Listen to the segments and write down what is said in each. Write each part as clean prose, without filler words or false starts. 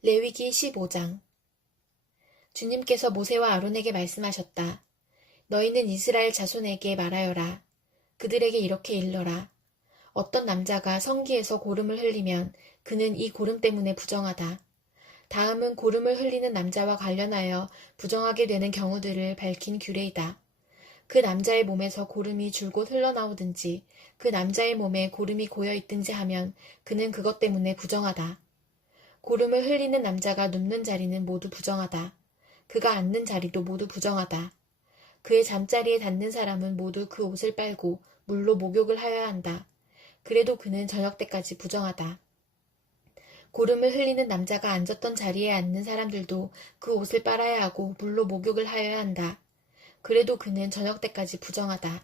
레위기 15장. 주님께서 모세와 아론에게 말씀하셨다. 너희는 이스라엘 자손에게 말하여라. 그들에게 이렇게 일러라. 어떤 남자가 성기에서 고름을 흘리면 그는 이 고름 때문에 부정하다. 다음은 고름을 흘리는 남자와 관련하여 부정하게 되는 경우들을 밝힌 규례이다. 그 남자의 몸에서 고름이 줄곧 흘러나오든지 그 남자의 몸에 고름이 고여있든지 하면 그는 그것 때문에 부정하다. 고름을 흘리는 남자가 눕는 자리는 모두 부정하다. 그가 앉는 자리도 모두 부정하다. 그의 잠자리에 닿는 사람은 모두 그 옷을 빨고 물로 목욕을 하여야 한다. 그래도 그는 저녁 때까지 부정하다. 고름을 흘리는 남자가 앉았던 자리에 앉는 사람들도 그 옷을 빨아야 하고 물로 목욕을 하여야 한다. 그래도 그는 저녁 때까지 부정하다.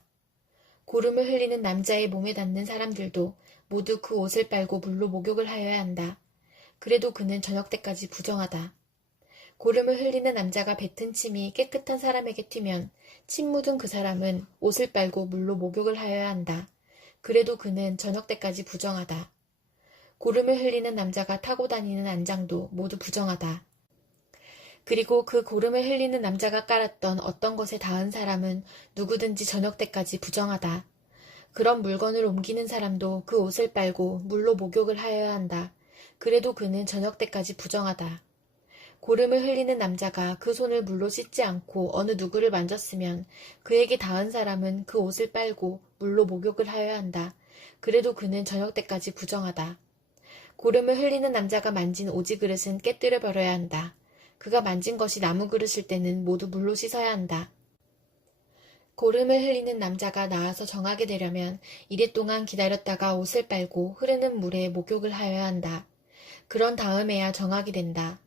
고름을 흘리는 남자의 몸에 닿는 사람들도 모두 그 옷을 빨고 물로 목욕을 하여야 한다. 그래도 그는 저녁 때까지 부정하다. 고름을 흘리는 남자가 뱉은 침이 깨끗한 사람에게 튀면 침 묻은 그 사람은 옷을 빨고 물로 목욕을 하여야 한다. 그래도 그는 저녁 때까지 부정하다. 고름을 흘리는 남자가 타고 다니는 안장도 모두 부정하다. 그리고 그 고름을 흘리는 남자가 깔았던 어떤 것에 닿은 사람은 누구든지 저녁 때까지 부정하다. 그런 물건을 옮기는 사람도 그 옷을 빨고 물로 목욕을 하여야 한다. 그래도 그는 저녁 때까지 부정하다. 고름을 흘리는 남자가 그 손을 물로 씻지 않고 어느 누구를 만졌으면 그에게 닿은 사람은 그 옷을 빨고 물로 목욕을 하여야 한다. 그래도 그는 저녁 때까지 부정하다. 고름을 흘리는 남자가 만진 오지 그릇은 깨뜨려 버려야 한다. 그가 만진 것이 나무 그릇일 때는 모두 물로 씻어야 한다. 고름을 흘리는 남자가 나와서 정하게 되려면 이래 동안 기다렸다가 옷을 빨고 흐르는 물에 목욕을 하여야 한다. 그런 다음에야 정하게 된다.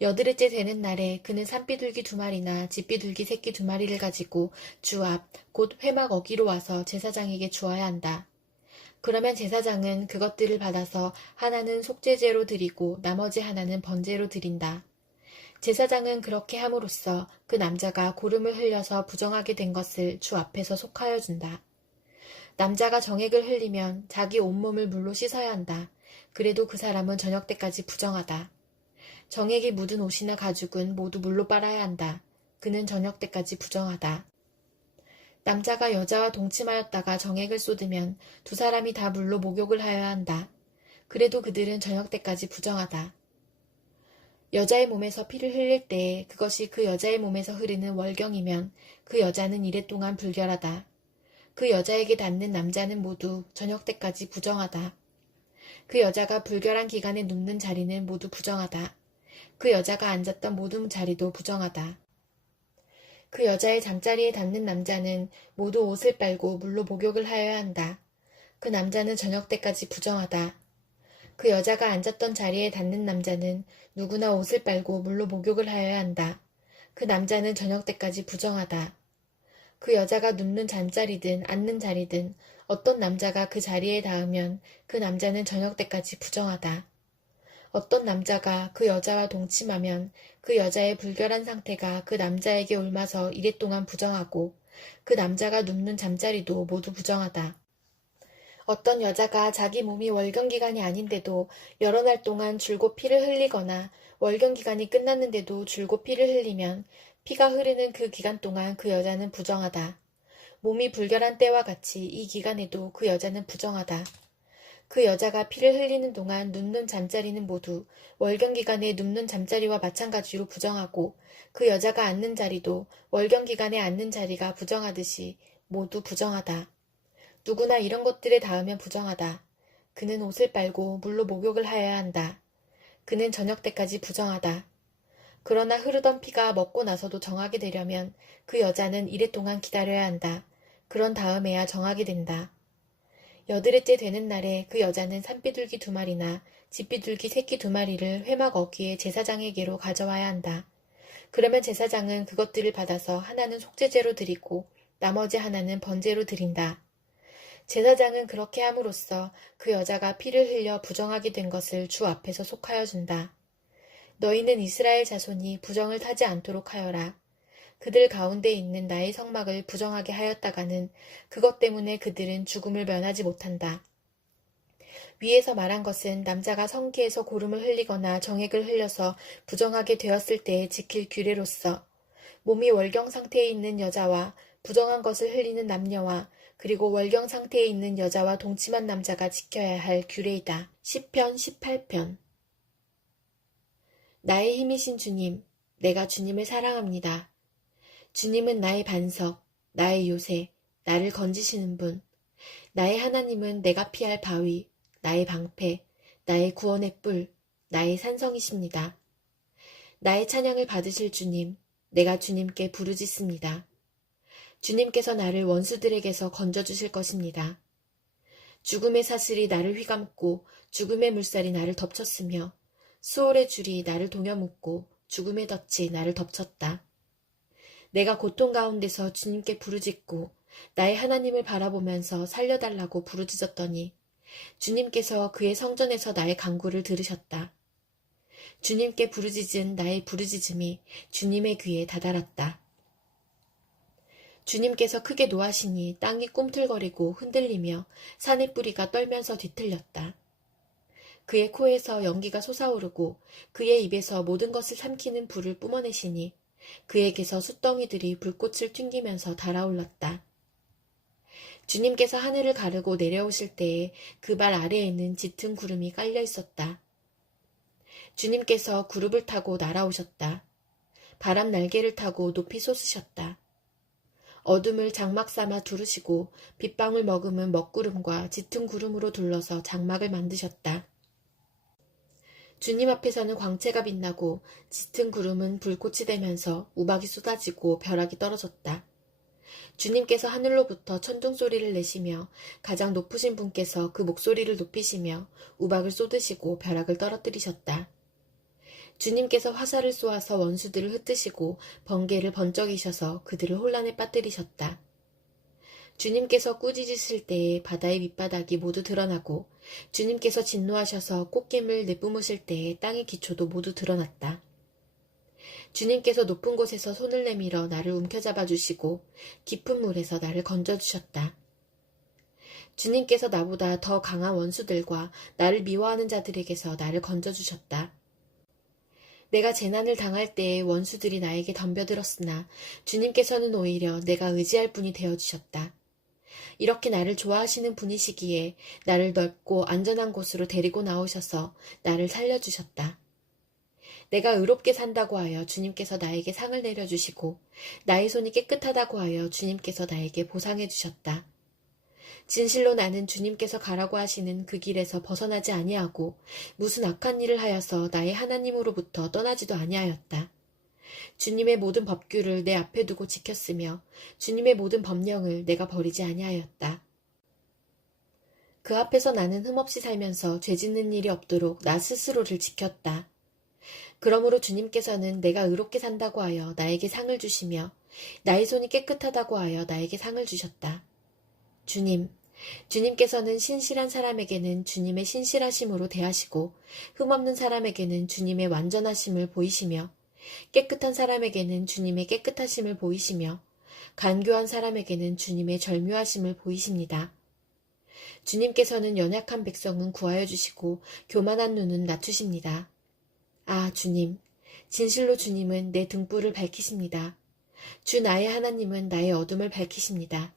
여드레째 되는 날에 그는 산비둘기 2마리나 집비둘기 새끼 2마리를 가지고 주 앞, 곧 회막 어기로 와서 제사장에게 주어야 한다. 그러면 제사장은 그것들을 받아서 하나는 속죄제로 드리고 나머지 하나는 번제로 드린다. 제사장은 그렇게 함으로써 그 남자가 고름을 흘려서 부정하게 된 것을 주 앞에서 속하여 준다. 남자가 정액을 흘리면 자기 온몸을 물로 씻어야 한다. 그래도 그 사람은 저녁 때까지 부정하다. 정액이 묻은 옷이나 가죽은 모두 물로 빨아야 한다. 그는 저녁 때까지 부정하다. 남자가 여자와 동침하였다가 정액을 쏟으면 2사람이 다 물로 목욕을 하여야 한다. 그래도 그들은 저녁 때까지 부정하다. 여자의 몸에서 피를 흘릴 때에 그것이 그 여자의 몸에서 흐르는 월경이면 그 여자는 이래 동안 불결하다. 그 여자에게 닿는 남자는 모두 저녁 때까지 부정하다. 그 여자가 불결한 기간에 눕는 자리는 모두 부정하다. 그 여자가 앉았던 모든 자리도 부정하다. 그 여자의 잠자리에 닿는 남자는 모두 옷을 빨고 물로 목욕을 하여야 한다. 그 남자는 저녁 때까지 부정하다. 그 여자가 앉았던 자리에 닿는 남자는 누구나 옷을 빨고 물로 목욕을 하여야 한다. 그 남자는 저녁 때까지 부정하다. 그 여자가 눕는 잠자리든 앉는 자리든 어떤 남자가 그 자리에 닿으면 그 남자는 저녁 때까지 부정하다. 어떤 남자가 그 여자와 동침하면 그 여자의 불결한 상태가 그 남자에게 옮아서 이래 동안 부정하고 그 남자가 눕는 잠자리도 모두 부정하다. 어떤 여자가 자기 몸이 월경기간이 아닌데도 여러 날 동안 줄곧 피를 흘리거나 월경기간이 끝났는데도 줄곧 피를 흘리면 피가 흐르는 그 기간 동안 그 여자는 부정하다. 몸이 불결한 때와 같이 이 기간에도 그 여자는 부정하다. 그 여자가 피를 흘리는 동안 눕는 잠자리는 모두 월경기간에 눕는 잠자리와 마찬가지로 부정하고 그 여자가 앉는 자리도 월경기간에 앉는 자리가 부정하듯이 모두 부정하다. 누구나 이런 것들에 닿으면 부정하다. 그는 옷을 빨고 물로 목욕을 하여야 한다. 그는 저녁 때까지 부정하다. 그러나 흐르던 피가 먹고 나서도 정하게 되려면 그 여자는 이래 동안 기다려야 한다. 그런 다음에야 정하게 된다. 여드레째 되는 날에 그 여자는 산비둘기 2마리나 집비둘기 새끼 2마리를 회막 어귀에 제사장에게로 가져와야 한다. 그러면 제사장은 그것들을 받아서 하나는 속죄제로 드리고 나머지 하나는 번제로 드린다. 제사장은 그렇게 함으로써 그 여자가 피를 흘려 부정하게 된 것을 주 앞에서 속하여 준다. 너희는 이스라엘 자손이 부정을 타지 않도록 하여라. 그들 가운데 있는 나의 성막을 부정하게 하였다가는 그것 때문에 그들은 죽음을 면하지 못한다. 위에서 말한 것은 남자가 성기에서 고름을 흘리거나 정액을 흘려서 부정하게 되었을 때에 지킬 규례로서 몸이 월경 상태에 있는 여자와 부정한 것을 흘리는 남녀와 그리고 월경 상태에 있는 여자와 동침한 남자가 지켜야 할 규례이다. 시편 18편. 나의 힘이신 주님, 내가 주님을 사랑합니다. 주님은 나의 반석, 나의 요새, 나를 건지시는 분. 나의 하나님은 내가 피할 바위, 나의 방패, 나의 구원의 뿔, 나의 산성이십니다. 나의 찬양을 받으실 주님, 내가 주님께 부르짖습니다. 주님께서 나를 원수들에게서 건져주실 것입니다. 죽음의 사슬이 나를 휘감고 죽음의 물살이 나를 덮쳤으며 수월의 줄이 나를 동여묶고 죽음의 덫이 나를 덮쳤다. 내가 고통 가운데서 주님께 부르짖고 나의 하나님을 바라보면서 살려달라고 부르짖었더니 주님께서 그의 성전에서 나의 간구를 들으셨다. 주님께 부르짖은 나의 부르짖음이 주님의 귀에 다다랐다. 주님께서 크게 노하시니 땅이 꿈틀거리고 흔들리며 산의 뿌리가 떨면서 뒤틀렸다. 그의 코에서 연기가 솟아오르고 그의 입에서 모든 것을 삼키는 불을 뿜어내시니 그에게서 숯덩이들이 불꽃을 튕기면서 달아올랐다. 주님께서 하늘을 가르고 내려오실 때에 그 발 아래에는 짙은 구름이 깔려 있었다. 주님께서 구름을 타고 날아오셨다. 바람 날개를 타고 높이 솟으셨다. 어둠을 장막 삼아 두르시고 빗방울 머금은 먹구름과 짙은 구름으로 둘러서 장막을 만드셨다. 주님 앞에서는 광채가 빛나고 짙은 구름은 불꽃이 되면서 우박이 쏟아지고 벼락이 떨어졌다. 주님께서 하늘로부터 천둥 소리를 내시며 가장 높으신 분께서 그 목소리를 높이시며 우박을 쏟으시고 벼락을 떨어뜨리셨다. 주님께서 화살을 쏘아서 원수들을 흩으시고 번개를 번쩍이셔서 그들을 혼란에 빠뜨리셨다. 주님께서 꾸짖으실 때에 바다의 밑바닥이 모두 드러나고 주님께서 진노하셔서 꽃김을 내뿜으실 때에 땅의 기초도 모두 드러났다. 주님께서 높은 곳에서 손을 내밀어 나를 움켜잡아 주시고 깊은 물에서 나를 건져주셨다. 주님께서 나보다 더 강한 원수들과 나를 미워하는 자들에게서 나를 건져주셨다. 내가 재난을 당할 때에 원수들이 나에게 덤벼들었으나 주님께서는 오히려 내가 의지할 분이 되어주셨다. 이렇게 나를 좋아하시는 분이시기에 나를 넓고 안전한 곳으로 데리고 나오셔서 나를 살려주셨다. 내가 의롭게 산다고 하여 주님께서 나에게 상을 내려주시고 나의 손이 깨끗하다고 하여 주님께서 나에게 보상해 주셨다. 진실로 나는 주님께서 가라고 하시는 그 길에서 벗어나지 아니하고 무슨 악한 일을 하여서 나의 하나님으로부터 떠나지도 아니하였다. 주님의 모든 법규를 내 앞에 두고 지켰으며 주님의 모든 법령을 내가 버리지 아니하였다. 그 앞에서 나는 흠없이 살면서 죄 짓는 일이 없도록 나 스스로를 지켰다. 그러므로 주님께서는 내가 의롭게 산다고 하여 나에게 상을 주시며 나의 손이 깨끗하다고 하여 나에게 상을 주셨다. 주님께서는 신실한 사람에게는 주님의 신실하심으로 대하시고 흠없는 사람에게는 주님의 완전하심을 보이시며 깨끗한 사람에게는 주님의 깨끗하심을 보이시며 간교한 사람에게는 주님의 절묘하심을 보이십니다. 주님께서는 연약한 백성은 구하여 주시고 교만한 눈은 낮추십니다. 아, 주님, 진실로 주님은 내 등불을 밝히십니다. 주 나의 하나님은 나의 어둠을 밝히십니다.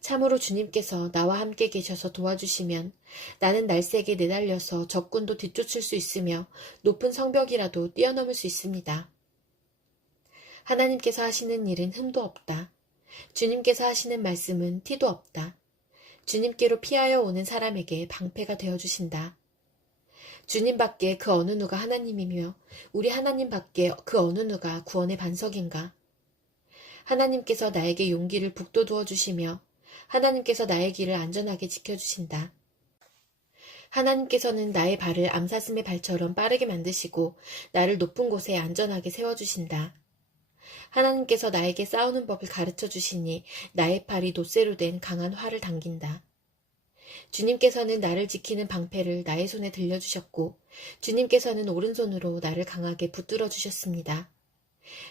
참으로 주님께서 나와 함께 계셔서 도와주시면 나는 날쌔게 내달려서 적군도 뒤쫓을 수 있으며 높은 성벽이라도 뛰어넘을 수 있습니다. 하나님께서 하시는 일은 흠도 없다. 주님께서 하시는 말씀은 티도 없다. 주님께로 피하여 오는 사람에게 방패가 되어주신다. 주님 밖에 그 어느 누가 하나님이며 우리 하나님 밖에 그 어느 누가 구원의 반석인가. 하나님께서 나에게 용기를 북돋워 주시며 하나님께서 나의 길을 안전하게 지켜주신다. 하나님께서는 나의 발을 암사슴의 발처럼 빠르게 만드시고 나를 높은 곳에 안전하게 세워주신다. 하나님께서 나에게 싸우는 법을 가르쳐 주시니 나의 팔이 돛새로 된 강한 활을 당긴다. 주님께서는 나를 지키는 방패를 나의 손에 들려주셨고 주님께서는 오른손으로 나를 강하게 붙들어 주셨습니다.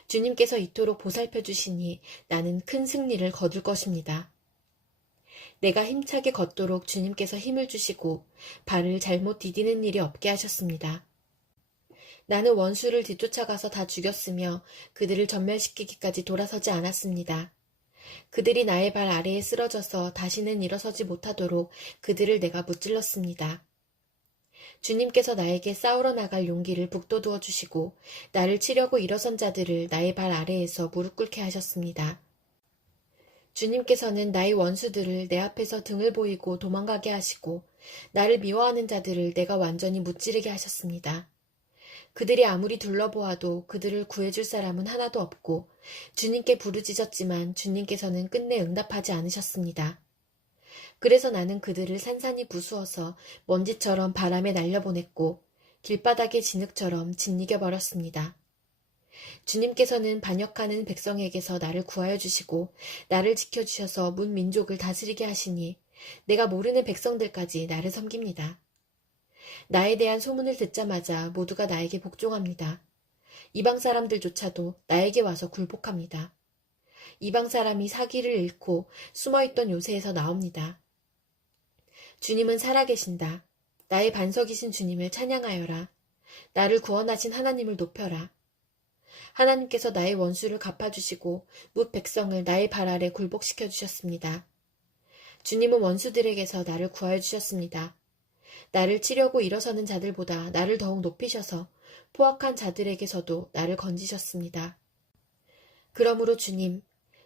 주님께서 이토록 보살펴 주시니 나는 큰 승리를 거둘 것입니다. 내가 힘차게 걷도록 주님께서 힘을 주시고 발을 잘못 디디는 일이 없게 하셨습니다. 나는 원수를 뒤쫓아가서 다 죽였으며 그들을 전멸시키기까지 돌아서지 않았습니다. 그들이 나의 발 아래에 쓰러져서 다시는 일어서지 못하도록 그들을 내가 무찔렀습니다. 주님께서 나에게 싸우러 나갈 용기를 북돋워 주시고 나를 치려고 일어선 자들을 나의 발 아래에서 무릎 꿇게 하셨습니다. 주님께서는 나의 원수들을 내 앞에서 등을 보이고 도망가게 하시고 나를 미워하는 자들을 내가 완전히 무찌르게 하셨습니다. 그들이 아무리 둘러보아도 그들을 구해줄 사람은 하나도 없고 주님께 부르짖었지만 주님께서는 끝내 응답하지 않으셨습니다. 그래서 나는 그들을 산산이 부수어서 먼지처럼 바람에 날려보냈고 길바닥의 진흙처럼 짓이겨버렸습니다. 주님께서는 반역하는 백성에게서 나를 구하여 주시고 나를 지켜주셔서 문 민족을 다스리게 하시니 내가 모르는 백성들까지 나를 섬깁니다. 나에 대한 소문을 듣자마자 모두가 나에게 복종합니다. 이방 사람들조차도 나에게 와서 굴복합니다. 이방 사람이 사기를 잃고 숨어있던 요새에서 나옵니다. 주님은 살아계신다. 나의 반석이신 주님을 찬양하여라. 나를 구원하신 하나님을 높여라. 하나님께서 나의 원수를 갚아주시고 뭇 백성을 나의 발 아래 굴복시켜 주셨습니다. 주님은 원수들에게서 나를 구하여 주셨습니다. 나를 치려고 일어서는 자들보다 나를 더욱 높이셔서 포악한 자들에게서도 나를 건지셨습니다. 그러므로 주님,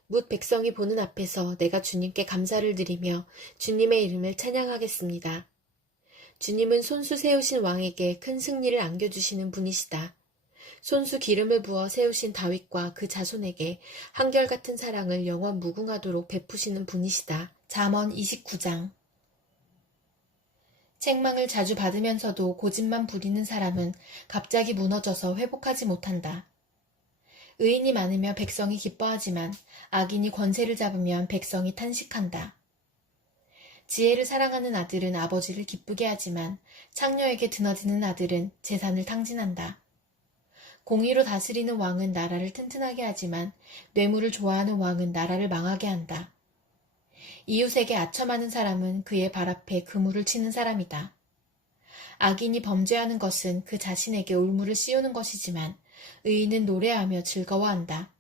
뭇 백성이 보는 앞에서 내가 주님께 감사를 드리며 주님의 이름을 찬양하겠습니다. 주님은 손수 세우신 왕에게 큰 승리를 안겨주시는 분이시다. 손수 기름을 부어 세우신 다윗과 그 자손에게 한결같은 사랑을 영원 무궁하도록 베푸시는 분이시다. 잠언 29장. 책망을 자주 받으면서도 고집만 부리는 사람은 갑자기 무너져서 회복하지 못한다. 의인이 많으며 백성이 기뻐하지만 악인이 권세를 잡으면 백성이 탄식한다. 지혜를 사랑하는 아들은 아버지를 기쁘게 하지만 창녀에게 드나드는 아들은 재산을 탕진한다. 공의로 다스리는 왕은 나라를 튼튼하게 하지만 뇌물을 좋아하는 왕은 나라를 망하게 한다. 이웃에게 아첨하는 사람은 그의 발 앞에 그물을 치는 사람이다. 악인이 범죄하는 것은 그 자신에게 올무를 씌우는 것이지만 의인은 노래하며 즐거워한다.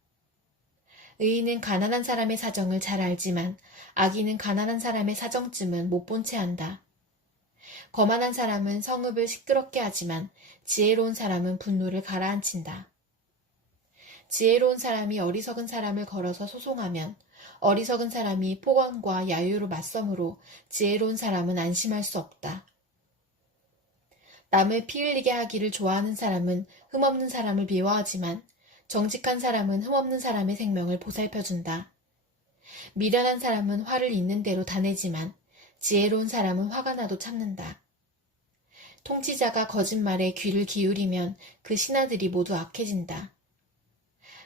의인은 가난한 사람의 사정을 잘 알지만 악인은 가난한 사람의 사정쯤은 못 본 채 한다. 거만한 사람은 성읍을 시끄럽게 하지만 지혜로운 사람은 분노를 가라앉힌다. 지혜로운 사람이 어리석은 사람을 걸어서 소송하면 어리석은 사람이 폭언과 야유로 맞서므로 지혜로운 사람은 안심할 수 없다. 남을 피 흘리게 하기를 좋아하는 사람은 흠없는 사람을 미워하지만 정직한 사람은 흠없는 사람의 생명을 보살펴준다. 미련한 사람은 화를 있는 대로 다 내지만 지혜로운 사람은 화가 나도 참는다. 통치자가 거짓말에 귀를 기울이면 그 신하들이 모두 악해진다.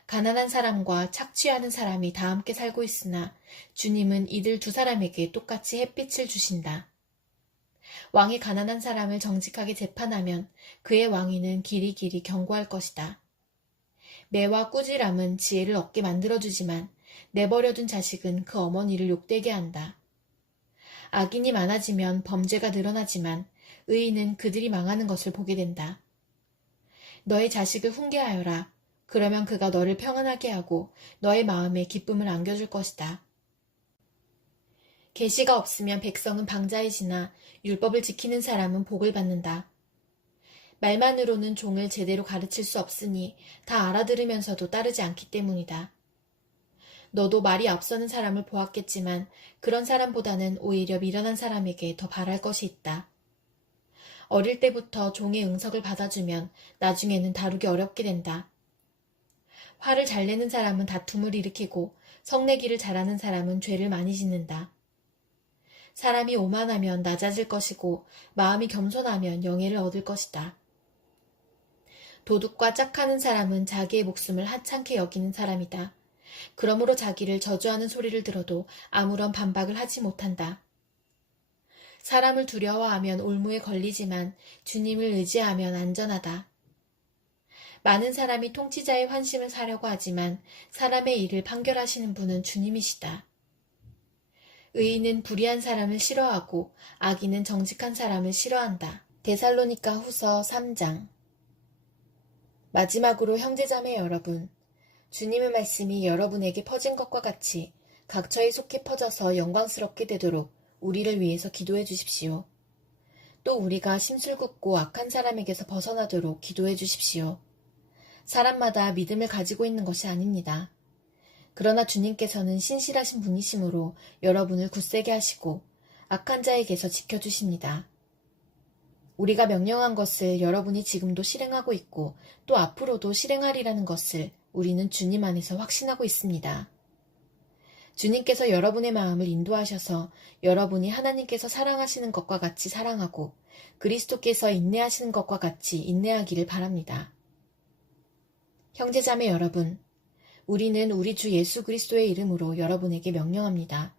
가난한 사람과 착취하는 사람이 다 함께 살고 있으나 주님은 이들 두 사람에게 똑같이 햇빛을 주신다. 왕이 가난한 사람을 정직하게 재판하면 그의 왕위는 길이길이 견고할 것이다. 매와 꾸지람은 지혜를 얻게 만들어주지만 내버려둔 자식은 그 어머니를 욕되게 한다. 악인이 많아지면 범죄가 늘어나지만 의인은 그들이 망하는 것을 보게 된다. 너의 자식을 훈계하여라. 그러면 그가 너를 평안하게 하고 너의 마음에 기쁨을 안겨줄 것이다. 계시가 없으면 백성은 방자해지나 율법을 지키는 사람은 복을 받는다. 말만으로는 종을 제대로 가르칠 수 없으니 다 알아들으면서도 따르지 않기 때문이다. 너도 말이 앞서는 사람을 보았겠지만 그런 사람보다는 오히려 미련한 사람에게 더 바랄 것이 있다. 어릴 때부터 종의 응석을 받아주면 나중에는 다루기 어렵게 된다. 화를 잘 내는 사람은 다툼을 일으키고 성내기를 잘하는 사람은 죄를 많이 짓는다. 사람이 오만하면 낮아질 것이고 마음이 겸손하면 영예를 얻을 것이다. 도둑과 짝하는 사람은 자기의 목숨을 하찮게 여기는 사람이다. 그러므로 자기를 저주하는 소리를 들어도 아무런 반박을 하지 못한다. 사람을 두려워하면 올무에 걸리지만 주님을 의지하면 안전하다. 많은 사람이 통치자의 환심을 사려고 하지만 사람의 일을 판결하시는 분은 주님이시다. 의인은 불의한 사람을 싫어하고 악인은 정직한 사람을 싫어한다. 데살로니가 후서 3장. 마지막으로 형제자매 여러분, 주님의 말씀이 여러분에게 퍼진 것과 같이 각처에 속히 퍼져서 영광스럽게 되도록 우리를 위해서 기도해 주십시오. 또 우리가 심술궂고 악한 사람에게서 벗어나도록 기도해 주십시오. 사람마다 믿음을 가지고 있는 것이 아닙니다. 그러나 주님께서는 신실하신 분이시므로 여러분을 굳세게 하시고 악한 자에게서 지켜주십니다. 우리가 명령한 것을 여러분이 지금도 실행하고 있고 또 앞으로도 실행하리라는 것을 우리는 주님 안에서 확신하고 있습니다. 주님께서 여러분의 마음을 인도하셔서 여러분이 하나님께서 사랑하시는 것과 같이 사랑하고 그리스도께서 인내하시는 것과 같이 인내하기를 바랍니다. 형제자매 여러분, 우리는 우리 주 예수 그리스도의 이름으로 여러분에게 명령합니다.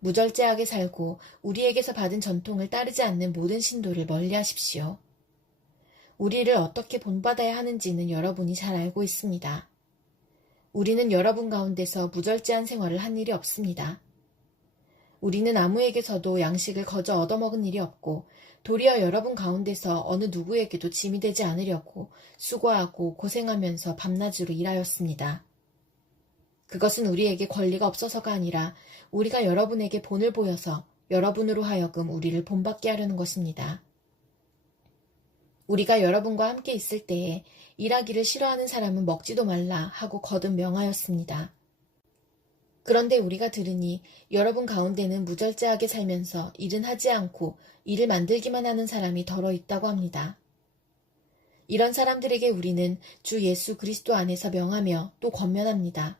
무절제하게 살고 우리에게서 받은 전통을 따르지 않는 모든 신도를 멀리하십시오. 우리를 어떻게 본받아야 하는지는 여러분이 잘 알고 있습니다. 우리는 여러분 가운데서 무절제한 생활을 한 일이 없습니다. 우리는 아무에게서도 양식을 거저 얻어먹은 일이 없고 도리어 여러분 가운데서 어느 누구에게도 짐이 되지 않으려고 수고하고 고생하면서 밤낮으로 일하였습니다. 그것은 우리에게 권리가 없어서가 아니라 우리가 여러분에게 본을 보여서 여러분으로 하여금 우리를 본받게 하려는 것입니다. 우리가 여러분과 함께 있을 때에 일하기를 싫어하는 사람은 먹지도 말라 하고 거듭 명하였습니다. 그런데 우리가 들으니 여러분 가운데는 무절제하게 살면서 일은 하지 않고 일을 만들기만 하는 사람이 덜어 있다고 합니다. 이런 사람들에게 우리는 주 예수 그리스도 안에서 명하며 또 권면합니다.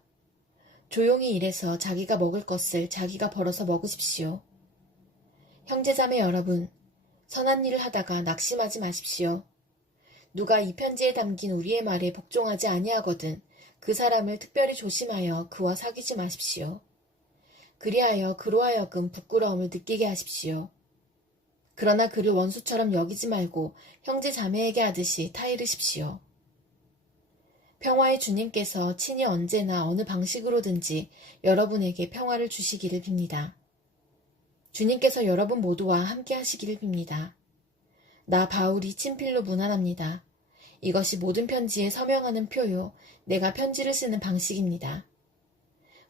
조용히 일해서 자기가 먹을 것을 자기가 벌어서 먹으십시오. 형제자매 여러분, 선한 일을 하다가 낙심하지 마십시오. 누가 이 편지에 담긴 우리의 말에 복종하지 아니하거든 그 사람을 특별히 조심하여 그와 사귀지 마십시오. 그리하여 그로 하여금 부끄러움을 느끼게 하십시오. 그러나 그를 원수처럼 여기지 말고 형제 자매에게 하듯이 타이르십시오. 평화의 주님께서 친히 언제나 어느 방식으로든지 여러분에게 평화를 주시기를 빕니다. 주님께서 여러분 모두와 함께 하시기를 빕니다. 나 바울이 친필로 문안합니다. 이것이 모든 편지에 서명하는 표요, 내가 편지를 쓰는 방식입니다.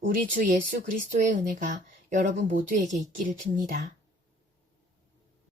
우리 주 예수 그리스도의 은혜가 여러분 모두에게 있기를 빕니다.